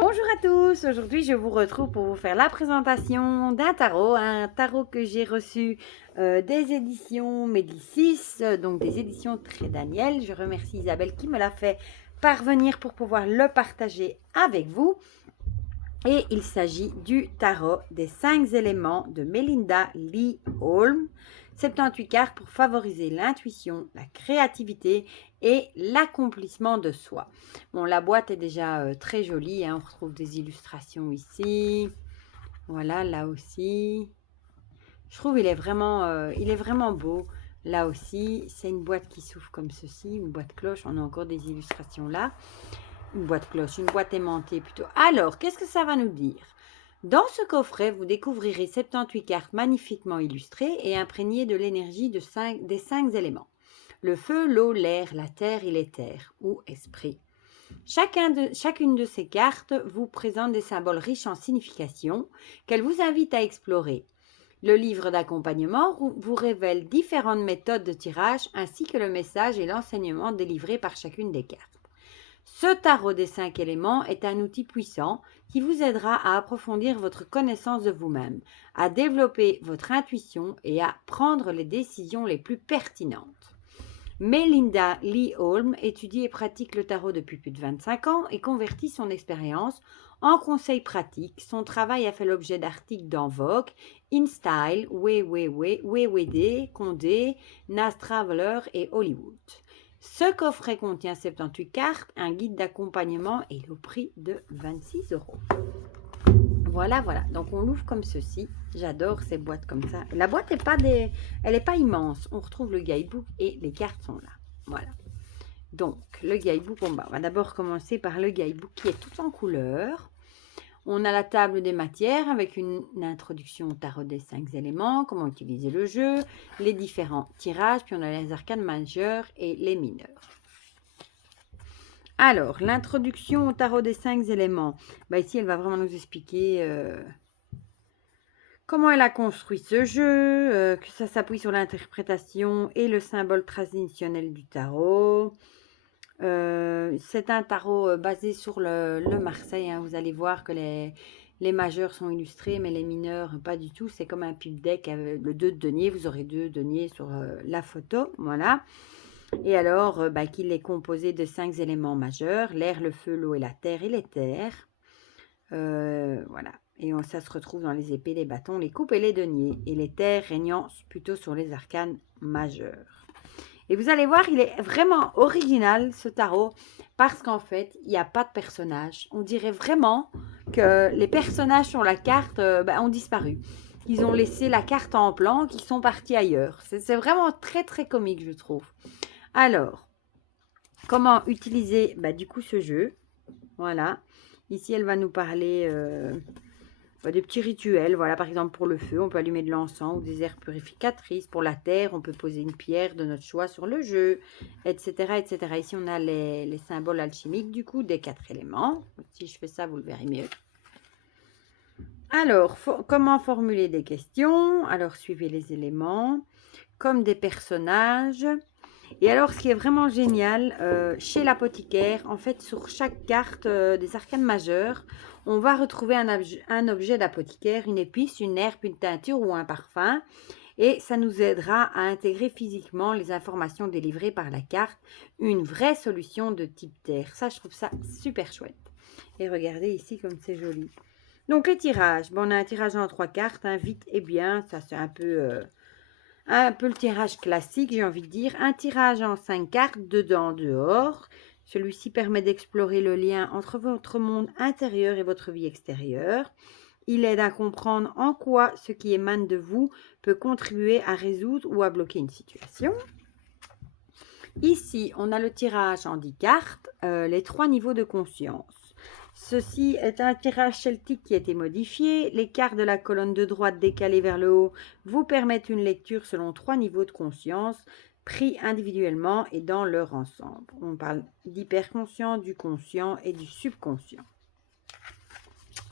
Bonjour à tous, aujourd'hui je vous retrouve pour vous faire la présentation d'un tarot que j'ai reçu des éditions Médicis, donc des éditions Très Daniel. Je remercie Isabelle qui me l'a fait parvenir pour pouvoir le partager avec vous. Et il s'agit du tarot des 5 éléments de Melinda Lee Holm, 78 cartes pour favoriser l'intuition, la créativité et l'accomplissement de soi. Bon, la boîte est déjà très jolie, hein, on retrouve des illustrations ici, voilà, là aussi. Je trouve il est vraiment beau. Là aussi, c'est une boîte qui s'ouvre comme ceci, une boîte cloche, on a encore des illustrations là. Une boîte cloche, une boîte aimantée plutôt. Alors, qu'est-ce que ça va nous dire? Dans ce coffret, vous découvrirez 78 cartes magnifiquement illustrées et imprégnées de l'énergie des 5 éléments. Le feu, l'eau, l'air, la terre et l'éther, ou esprit. Chacune de ces cartes vous présente des symboles riches en signification qu'elle vous invite à explorer. Le livre d'accompagnement vous révèle différentes méthodes de tirage ainsi que le message et l'enseignement délivrés par chacune des cartes. Ce tarot des 5 éléments est un outil puissant qui vous aidera à approfondir votre connaissance de vous-même, à développer votre intuition et à prendre les décisions les plus pertinentes. Melinda Lee Holm étudie et pratique le tarot depuis plus de 25 ans et convertit son expérience en conseils pratiques. Son travail a fait l'objet d'articles dans Vogue, InStyle, WWD, Condé, Nas Traveler et Hollywood. Ce coffret contient 78 cartes, un guide d'accompagnement et le prix de 26 €. Voilà. Donc, on l'ouvre comme ceci. J'adore ces boîtes comme ça. La boîte elle n'est pas immense. On retrouve le guidebook et les cartes sont là. Voilà. Donc, le guidebook, on va d'abord commencer par le guidebook qui est tout en couleur. On a la table des matières avec une introduction au tarot des 5 éléments, comment utiliser le jeu, les différents tirages, puis on a les arcanes majeurs et les mineurs. Alors, l'introduction au tarot des 5 éléments. Ici, elle va vraiment nous expliquer comment elle a construit ce jeu, que ça s'appuie sur l'interprétation et le symbole traditionnel du tarot. C'est un tarot basé sur le Marseille, hein. Vous allez voir que les majeurs sont illustrés, mais les mineurs, pas du tout. C'est comme un pipe deck avec le 2 de denier. Vous aurez 2 deniers sur la photo. Voilà. Et alors, qu'il est composé de 5 éléments majeurs. L'air, le feu, l'eau et la terre et l'éther. Voilà. Et ça se retrouve dans les épées, les bâtons, les coupes et les deniers. Et l'éther régnant plutôt sur les arcanes majeurs. Et vous allez voir, il est vraiment original, ce tarot, parce qu'en fait, il n'y a pas de personnage. On dirait vraiment que les personnages sur la carte ont disparu. Ils ont laissé la carte en plan, qu'ils sont partis ailleurs. C'est vraiment très, très comique, je trouve. Alors, comment utiliser du coup ce jeu? Voilà. Ici, elle va nous parler des petits rituels. Voilà, par exemple, pour le feu, on peut allumer de l'encens ou des herbes purificatrices. Pour la terre, on peut poser une pierre de notre choix sur le jeu, etc. etc. Ici, on a les symboles alchimiques, du coup, des 4 éléments. Si je fais ça, vous le verrez mieux. Alors, comment formuler des questions? Alors, suivez les éléments, comme des personnages. Et alors, ce qui est vraiment génial, chez l'apothicaire, en fait, sur chaque carte des arcanes majeures, on va retrouver un objet d'apothicaire, une épice, une herbe, une teinture ou un parfum. Et ça nous aidera à intégrer physiquement les informations délivrées par la carte, une vraie solution de type terre. Ça, je trouve ça super chouette. Et regardez ici comme c'est joli. Donc, les tirages. On a un tirage en 3 cartes, hein, vite et bien. Ça, c'est un peu le tirage classique, j'ai envie de dire. Un tirage en 5 cartes, dedans, dehors. Celui-ci permet d'explorer le lien entre votre monde intérieur et votre vie extérieure. Il aide à comprendre en quoi ce qui émane de vous peut contribuer à résoudre ou à bloquer une situation. Ici, on a le tirage en 10 cartes, les 3 niveaux de conscience. Ceci est un tirage celtique qui a été modifié. Les cartes de la colonne de droite décalées vers le haut vous permettent une lecture selon 3 niveaux de conscience, pris individuellement et dans leur ensemble. On parle d'hyperconscient, du conscient et du subconscient.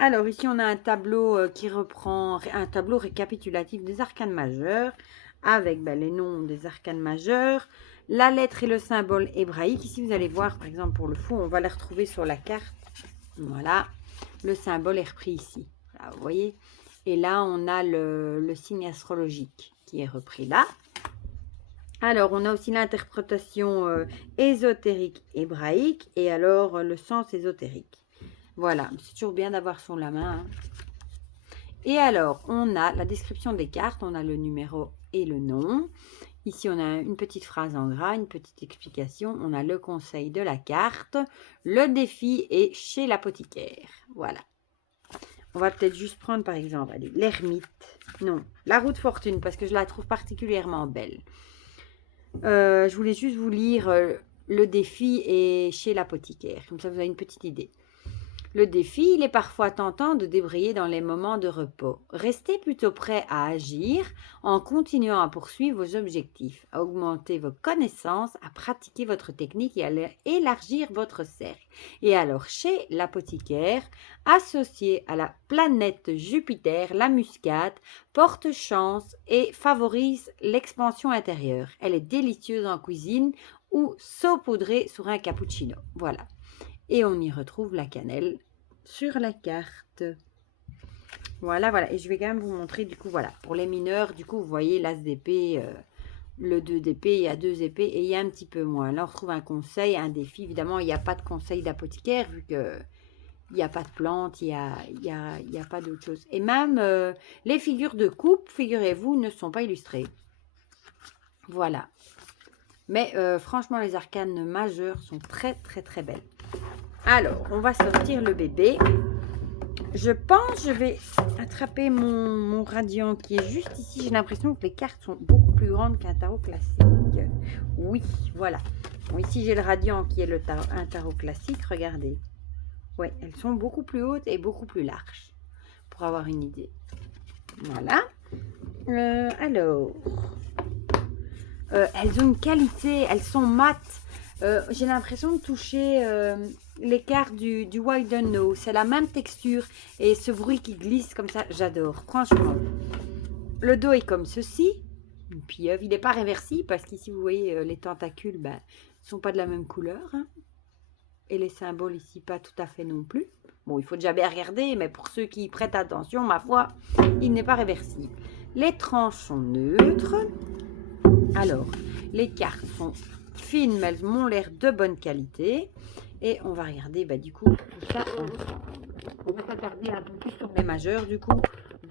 Alors ici, on a un tableau qui reprend un tableau récapitulatif des arcanes majeures avec les noms des arcanes majeures, la lettre et le symbole hébraïque. Ici, vous allez voir, par exemple, pour le fou, on va les retrouver sur la carte. Voilà. le symbole est repris ici. Là, vous voyez? Et là, on a le signe astrologique qui est repris là. Alors, on a aussi l'interprétation ésotérique hébraïque et alors le sens ésotérique. Voilà, c'est toujours bien d'avoir son la main. Hein. Et alors, on a la description des cartes, on a le numéro et le nom. Ici, on a une petite phrase en gras, une petite explication. On a le conseil de la carte. Le défi est chez l'apothicaire. Voilà. On va peut-être juste prendre, par exemple, allez, l'ermite. Non, la roue de fortune, parce que je la trouve particulièrement belle. Je voulais juste vous lire le défi est chez l'apothicaire. Comme ça, vous avez une petite idée. Le défi, il est parfois tentant de débrayer dans les moments de repos. Restez plutôt prêt à agir en continuant à poursuivre vos objectifs, à augmenter vos connaissances, à pratiquer votre technique et à élargir votre cercle. Et alors, chez l'apothicaire, associé à la planète Jupiter, la muscade porte chance et favorise l'expansion intérieure. Elle est délicieuse en cuisine ou saupoudrée sur un cappuccino. Voilà. Et on y retrouve la cannelle sur la carte. Voilà, voilà. Et je vais quand même vous montrer, du coup, voilà. Pour les mineurs, du coup, vous voyez l'as d'épée, le 2 d'épée, il y a 2 épées et il y a un petit peu moins. Là, on retrouve un conseil, un défi. Évidemment, il n'y a pas de conseil d'apothicaire vu que il n'y a pas de plantes, il n'y a pas d'autre chose. Et même les figures de coupe, figurez-vous, ne sont pas illustrées. Voilà. Mais franchement, les arcanes majeures sont très, très, très belles. Alors, on va sortir le bébé. Je pense que je vais attraper mon radiant qui est juste ici. J'ai l'impression que les cartes sont beaucoup plus grandes qu'un tarot classique. Oui, voilà. Bon, ici, j'ai le radiant qui est un tarot classique. Regardez. Oui, elles sont beaucoup plus hautes et beaucoup plus larges. Pour avoir une idée. Voilà. Alors. Elles ont une qualité. Elles sont mates. J'ai l'impression de toucher les cartes du White Know. C'est la même texture et ce bruit qui glisse comme ça, j'adore, franchement. Le dos est comme ceci. Et puis, il n'est pas réversible parce qu'ici, vous voyez, les tentacules ne sont pas de la même couleur. Hein. Et les symboles ici, pas tout à fait non plus. Bon, il faut déjà bien regarder, mais pour ceux qui prêtent attention, ma foi, il n'est pas réversible. Les tranches sont neutres. Alors, les cartes sont fines, mais elles m'ont l'air de bonne qualité. Et on va regarder, du coup, tout ça ensemble. On va s'attarder un peu plus sur les majeurs, du coup,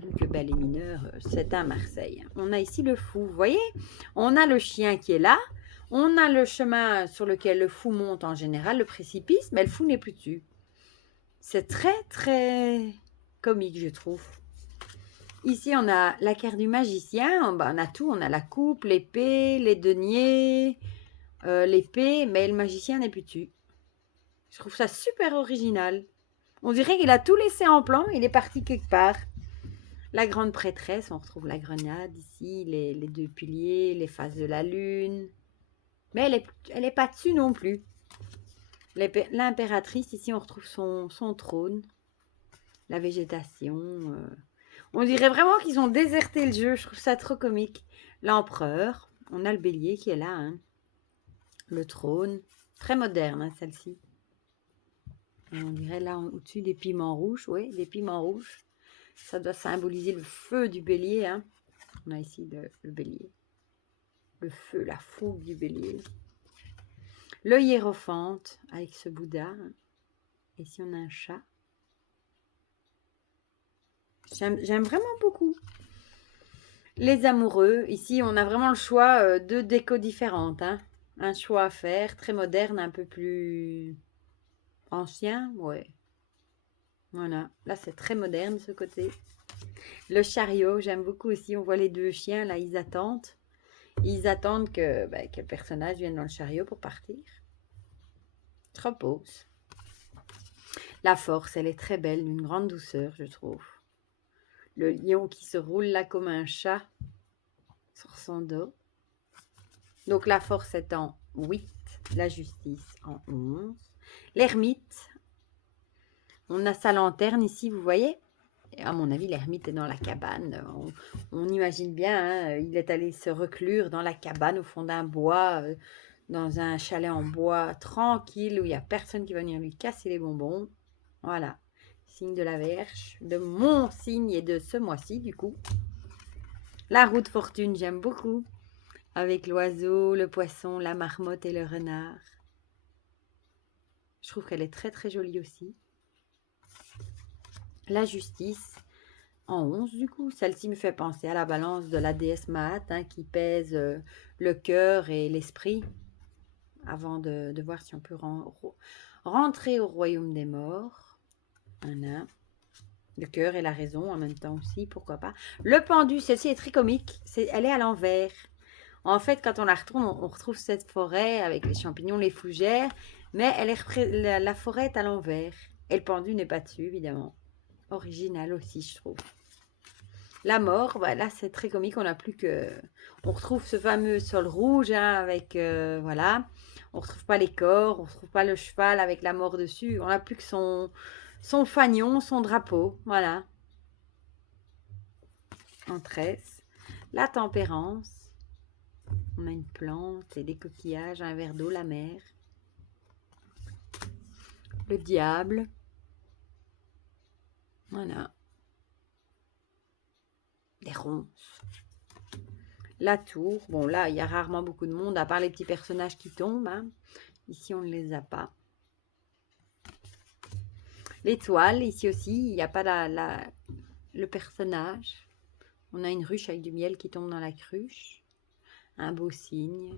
vu que les mineurs, c'est un Marseille. On a ici le fou, vous voyez? On a le chien qui est là. On a le chemin sur lequel le fou monte en général, le précipice, mais le fou n'est plus dessus. C'est très, très comique, je trouve. Ici, on a la carte du magicien. On a tout. On a la coupe, l'épée, les deniers, l'épée, mais le magicien n'est plus dessus. Je trouve ça super original. On dirait qu'il a tout laissé en plan. Il est parti quelque part. La grande prêtresse, on retrouve la grenade ici, les 2 piliers, les faces de la lune. Mais elle est pas dessus non plus. L'impératrice, ici, on retrouve son trône. La végétation. On dirait vraiment qu'ils ont déserté le jeu. Je trouve ça trop comique. L'empereur. On a le bélier qui est là. Hein. Le trône. Très moderne, hein, celle-ci. On dirait là au-dessus des piments rouges. Oui, des piments rouges. Ça doit symboliser le feu du bélier. Hein. On a ici le bélier. Le feu, la fougue du bélier. Le hiérophante avec ce Bouddha. Et ici, on a un chat. J'aime vraiment beaucoup. Les amoureux. Ici, on a vraiment le choix de déco différentes. Hein. Un choix à faire. Très moderne, un peu plus ancien. Ouais. Voilà. Là, c'est très moderne, ce côté. Le chariot, j'aime beaucoup aussi. On voit les 2 chiens, là, ils attendent. Ils attendent que le personnage vienne dans le chariot pour partir. Se repose. La force, elle est très belle, d'une grande douceur, je trouve. Le lion qui se roule là comme un chat sur son dos. Donc la force est en 8, la justice en 11. L'ermite, on a sa lanterne ici, vous voyez. Et à mon avis, l'ermite est dans la cabane. On imagine bien, hein, il est allé se reclure dans la cabane au fond d'un bois, dans un chalet en bois tranquille où il n'y a personne qui va venir lui casser les bonbons. Voilà. signe de la Vierge, de mon signe et de ce mois-ci du coup. La roue de fortune, j'aime beaucoup. Avec l'oiseau, le poisson, la marmotte et le renard. Je trouve qu'elle est très très jolie aussi. La justice, en 11 du coup. Celle-ci me fait penser à la balance de la déesse Maat, hein, qui pèse le cœur et l'esprit. Avant de voir si on peut rentrer au royaume des morts. Voilà. Le cœur et la raison en même temps aussi, pourquoi pas. Le pendu, celle-ci est très comique. Elle est à l'envers. En fait, quand on la retourne, on retrouve cette forêt avec les champignons, les fougères, mais la forêt est à l'envers. Et le pendu n'est pas dessus, évidemment. Original aussi, je trouve. La mort, bah là, c'est très comique. On n'a plus que... On retrouve ce fameux sol rouge, hein, avec... voilà. On ne retrouve pas les corps, on ne retrouve pas le cheval avec la mort dessus. On n'a plus que son fanion, son drapeau. Voilà. En 13. La tempérance. On a une plante et des coquillages, un verre d'eau, la mer. Le diable. Voilà. Des ronces. La tour. Bon, là, il y a rarement beaucoup de monde, à part les petits personnages qui tombent. Hein. Ici, on ne les a pas. L'étoile, ici aussi, il n'y a pas le personnage. On a une ruche avec du miel qui tombe dans la cruche. Un beau signe.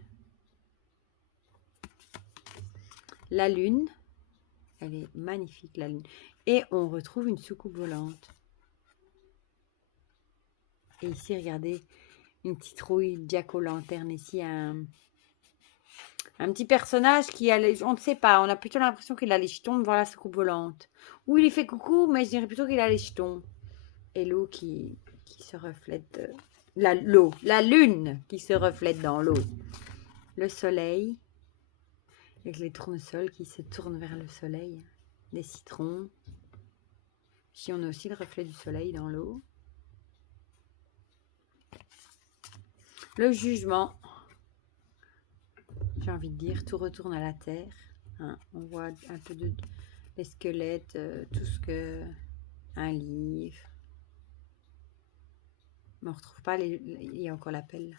La lune. Elle est magnifique, la lune. Et on retrouve une soucoupe volante. Et ici, regardez, une petite rouille Jack-o'-lanterne. Ici, un petit personnage qui a les... On ne sait pas, on a plutôt l'impression qu'il a les jetons devant la soucoupe volante. Ou il fait coucou, mais je dirais plutôt qu'il a les jetons. Et l'eau qui se reflète... La lune qui se reflète dans l'eau. Le soleil, avec les tournesols qui se tournent vers le soleil. Les citrons. Ici, on a aussi le reflet du soleil dans l'eau. Le jugement. J'ai envie de dire, tout retourne à la terre. Hein, on voit un peu les squelettes, tout ce que... Un livre. Mais on ne retrouve pas il y a encore l'appel.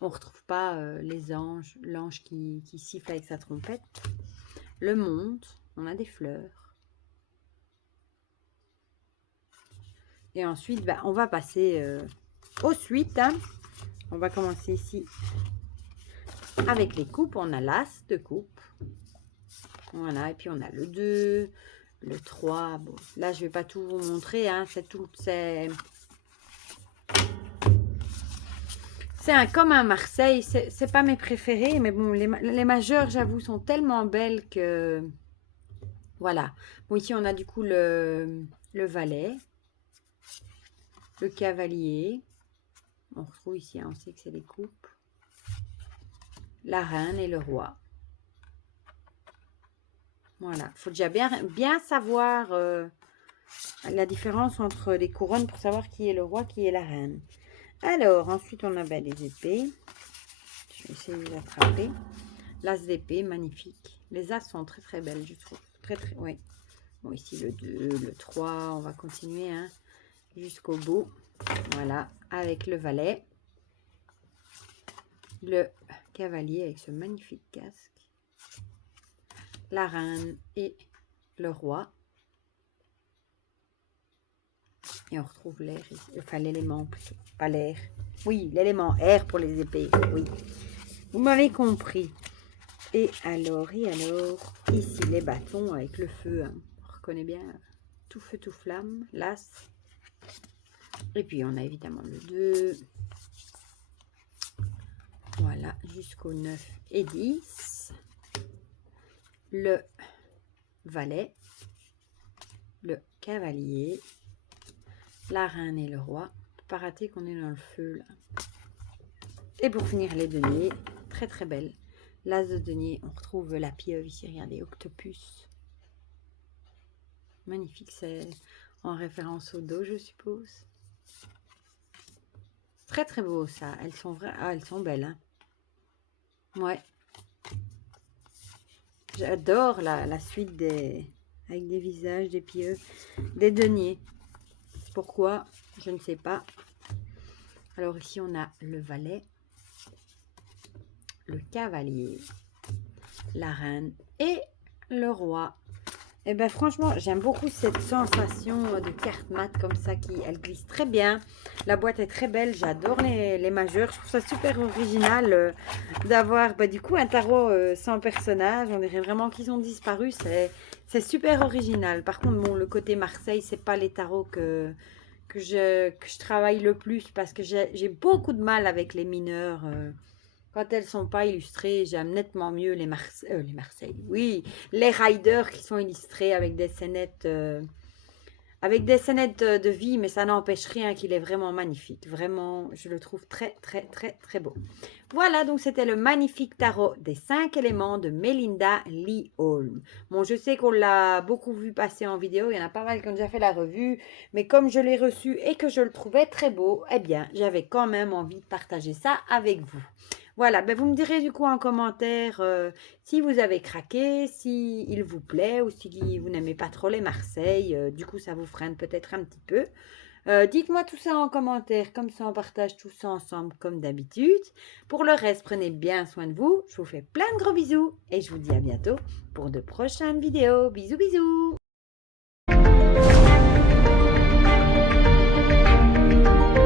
On ne retrouve pas les anges, l'ange qui siffle avec sa trompette. Le monde, on a des fleurs. Et ensuite, bah, on va passer aux suites. Hein. On va commencer ici avec les coupes. On a l'as de coupe. Voilà, et puis on a le 2, le 3. Bon, là, je ne vais pas tout vous montrer. Hein. C'est comme un Marseille, c'est pas mes préférés, mais bon, les majeures, j'avoue, sont tellement belles que... Voilà. Bon, ici, on a du coup le valet, le cavalier. On retrouve ici, hein, on sait que c'est les coupes. La reine et le roi. Voilà. Il faut déjà bien savoir la différence entre les couronnes pour savoir qui est le roi, qui est la reine. Alors, ensuite, on a les épées. Je vais essayer de les attraper. L'as d'épée, magnifique. Les as sont très très belles, je trouve. Très très, oui. Bon, ici le 2, le 3. On va continuer hein, jusqu'au bout. Voilà, avec le valet. Le cavalier avec ce magnifique casque. La reine et le roi. Et on retrouve l'air, enfin l'élément plutôt, pas l'air. Oui, l'élément air pour les épées, oui. Vous m'avez compris. Et alors, ici les bâtons avec le feu. Hein. On reconnaît bien, tout feu, tout flamme, l'as. Et puis on a évidemment le 2. Voilà, jusqu'au 9 et 10. Le valet. Le cavalier. La reine et le roi. Pas rater qu'on est dans le feu là. Et pour finir les deniers, très très belle. L'as de denier, on retrouve la pieuvre ici, regardez, octopus. Magnifique, c'est en référence au dos, je suppose. Très très beau ça, elles sont vraies, elles sont belles. Hein. Ouais. J'adore la suite des avec des visages, des pieux, des deniers. Pourquoi? Je ne sais pas. Alors ici, on a le valet, le cavalier, la reine et le roi. Et bien franchement, j'aime beaucoup cette sensation de carte mat comme ça, elle glisse très bien. La boîte est très belle, j'adore les majeurs. Je trouve ça super original d'avoir du coup un tarot sans personnage. On dirait vraiment qu'ils ont disparu, c'est super original. Par contre, bon, le côté Marseille, c'est pas les tarots que je travaille le plus parce que j'ai beaucoup de mal avec les mineurs. Quand elles sont pas illustrées, j'aime nettement mieux les Marseille. Oui, les riders qui sont illustrés avec des scénettes, de vie, mais ça n'empêche rien qu'il est vraiment magnifique. Vraiment, je le trouve très, très, très, très beau. Voilà, donc c'était le magnifique tarot des 5 éléments de Melinda Lee Holm. Bon, je sais qu'on l'a beaucoup vu passer en vidéo, il y en a pas mal qui ont déjà fait la revue, mais comme je l'ai reçu et que je le trouvais très beau, eh bien, j'avais quand même envie de partager ça avec vous. Voilà, ben vous me direz du coup en commentaire si vous avez craqué, si il vous plaît ou si vous n'aimez pas trop les Marseille. Du coup, ça vous freine peut-être un petit peu. Dites-moi tout ça en commentaire, comme ça on partage tout ça ensemble comme d'habitude. Pour le reste, prenez bien soin de vous. Je vous fais plein de gros bisous et je vous dis à bientôt pour de prochaines vidéos. Bisous, bisous!